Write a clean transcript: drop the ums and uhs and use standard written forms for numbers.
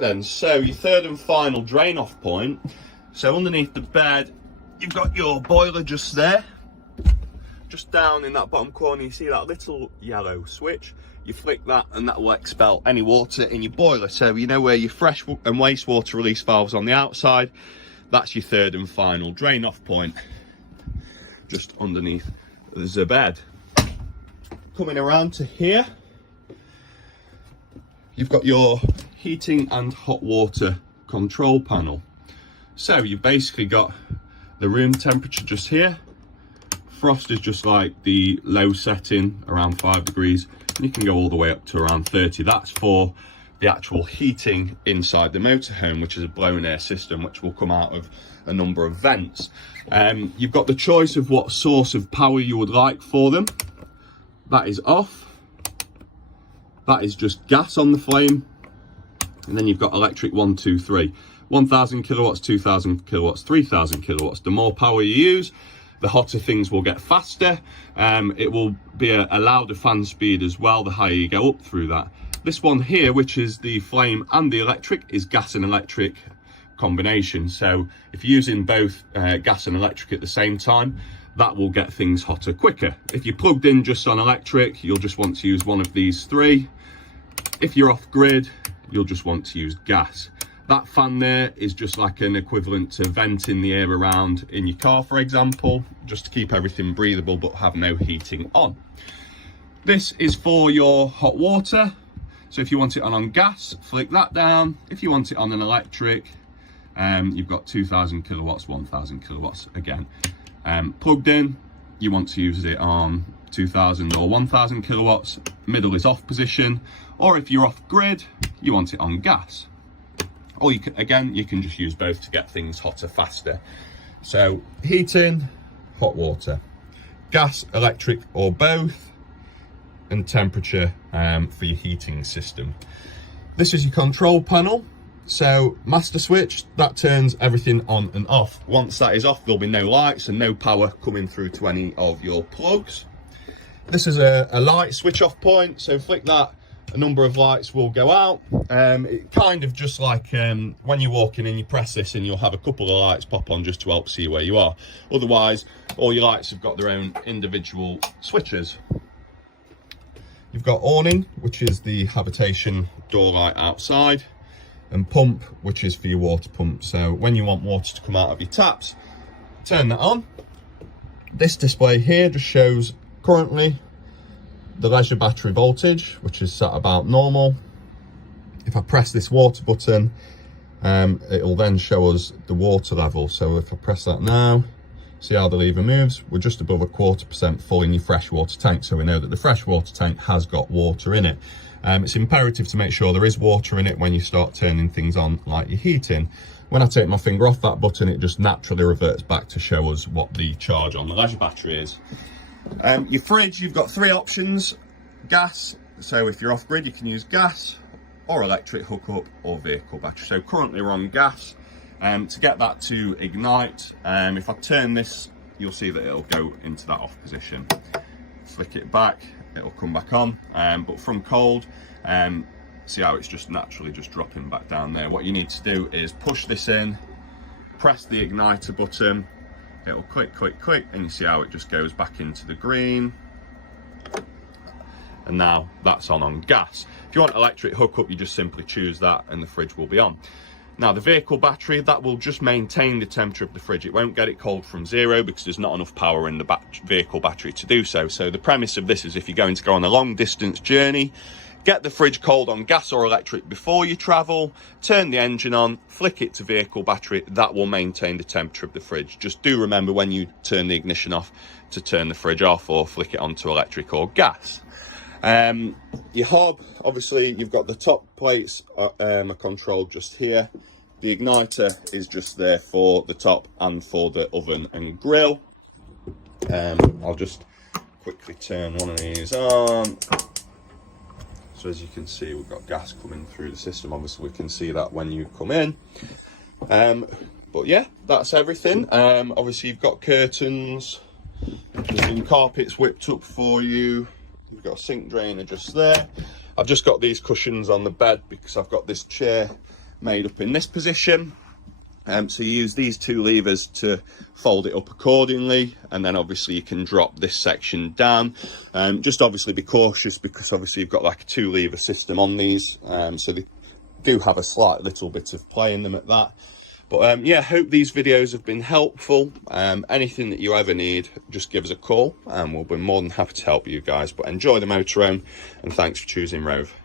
Right then, so your third and final drain off point. So underneath the bed, you've got your boiler just there. Just down in that bottom corner, you see that little yellow switch. You flick that and that will expel any water in your boiler. So you know where your fresh and wastewater release valves on the outside. That's your third and final drain off point. Just underneath the bed. Coming around to here, you've got your heating and hot water control panel. So you've basically got the room temperature just here. Frost is just like the low setting, around 5 degrees. And you can go all the way up to around 30. That's for the actual heating inside the motorhome, which is a blown air system, which will come out of a number of vents. You've got the choice of what source of power you would like for them. That is off. That is just gas on the flame. And then you've got electric 1, 2, 3. 1000 kilowatts, 2000 kilowatts, 3000 kilowatts. The more power you use, the hotter things will get faster. It will be a louder fan speed as well, the higher you go up through that. This one here, which is the flame and the electric, is gas and electric combination. So if you're using both gas and electric at the same time, that will get things hotter quicker. If you're plugged in just on electric, you'll just want to use one of these three. If you're off grid, you'll just want to use gas. That fan there is just like an equivalent to venting the air around in your car, for example, just to keep everything breathable but have no heating on. This is for your hot water. So if you want it on gas, flick that down. If you want it on an electric, you've got 2000 kilowatts, 1000 kilowatts again. Plugged in, you want to use it on 2000 or 1000 kilowatts, middle is off position. Or if you're off grid, you want it on gas. Or you can just use both to get things hotter faster. So heating, hot water, gas, electric or both, and temperature for your heating system. This is your control panel. So master switch, that turns everything on and off. Once that is off, there'll be no lights and no power coming through to any of your plugs. This is a light switch off point. So flick that, a number of lights will go out. It kind of just like when you're walking in, you press this and you'll have a couple of lights pop on just to help see where you are. Otherwise, all your lights have got their own individual switches. You've got awning, which is the habitation door light outside, and pump, which is for your water pump. So when you want water to come out of your taps, turn that on. This display here just shows currently the leisure battery voltage, which is set about normal. If I press this water button, it'll then show us the water level. So if I press that now, see how the lever moves? We're just above 1/4% full in your freshwater tank. So we know that the freshwater tank has got water in it. It's imperative to make sure there is water in it when you start turning things on, like your heating. When I take my finger off that button, it just naturally reverts back to show us what the charge on the leisure battery is. Your fridge, you've got three options. Gas, so if you're off grid, you can use gas, or electric hookup, or vehicle battery. So currently we're on gas. To get that to ignite, if I turn this, you'll see that it'll go into that off position. Flick it back, it'll come back on. But from cold, see how it's just naturally just dropping back down there. What you need to do is push this in, press the igniter button, it'll click, click, click, and you see how it just goes back into the green. And now that's on gas. If you want electric hookup, you just simply choose that and the fridge will be on. Now the vehicle battery, that will just maintain the temperature of the fridge. It won't get it cold from zero because there's not enough power in the vehicle battery to do so. So the premise of this is if you're going to go on a long distance journey, get the fridge cold on gas or electric before you travel, turn the engine on, flick it to vehicle battery, that will maintain the temperature of the fridge. Just do remember when you turn the ignition off to turn the fridge off or flick it onto electric or gas. Your hob, obviously you've got the top plates are controlled just here. The igniter is just there for the top and for the oven and grill. I'll just quickly turn one of these on. So as you can see, we've got gas coming through the system. Obviously we can see that when you come in. But yeah, that's everything. Obviously you've got curtains, there's some carpets whipped up for you. You've got a sink drainer just there. I've just got these cushions on the bed because I've got this chair made up in this position. So you use these two levers to fold it up accordingly, and then obviously you can drop this section down. Just obviously be cautious, because obviously you've got like a 2-lever system on these, so they do have a slight little bit of play in them at that. But yeah, hope these videos have been helpful. Anything that you ever need, just give us a call and we'll be more than happy to help you guys. But enjoy the motorhome, and thanks for choosing Rove.